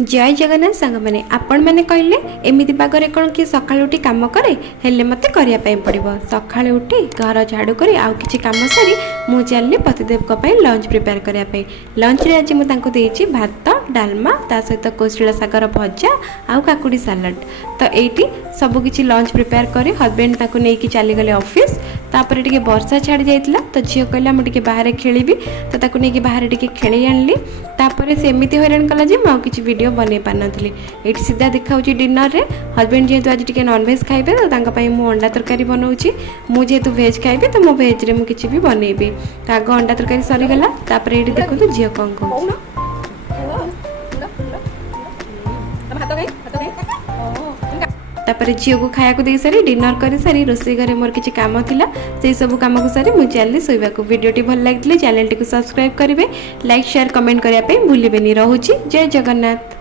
जय जगन्नाथ सांग मैंने आपण मैंने कहले एमती पागरे कौन कि सकाल उठी कम करे हेले मते करने पड़ो सकाल उठी घर झाड़ू कर आउ कि कम सारी मु चलनी पतिदेव लंच प्रिपेयर करने लंच रे आज मुझे भात डालमा ता सहित कोशिला सागर भजा आउ काकुड़ी सालाड तो ये सबकि लंच प्रिपेयर करे हजबैंड नहीं चलीगले ऑफिस तापर टिके वर्षा छाड़ी जाइला तो झील कहला मुझे बाहर खेली तो ताकू नहीं बाहर टिके खेली आनली तापर से एमती हैरान कला जे मुझे किसी वीडियो बन पार नी ये सीधा देखा डिनर रे हजबैंड जेहेतु आज टिके नॉनवेज खाइबे तो मुझे अंडा तरकारी बनाऊँगी मुझे भेज खाइबी तो मो भेज रे मुझे किसी भी बनइबी तो आग अंडा तरकारी सरीगला तापर ये देखो झील कौन कौन तापर झील को खाया दे सारी डिनर कर सारी रोसे घरे मोर किसी काम थिला से सब काम को सारी मुझे चलनी शोवा वीडियोटी भल लगी चैनल टी सब्सक्राइब करेंगे लाइक शेयर कमेंट करने भूलें। रोची जय जगन्नाथ।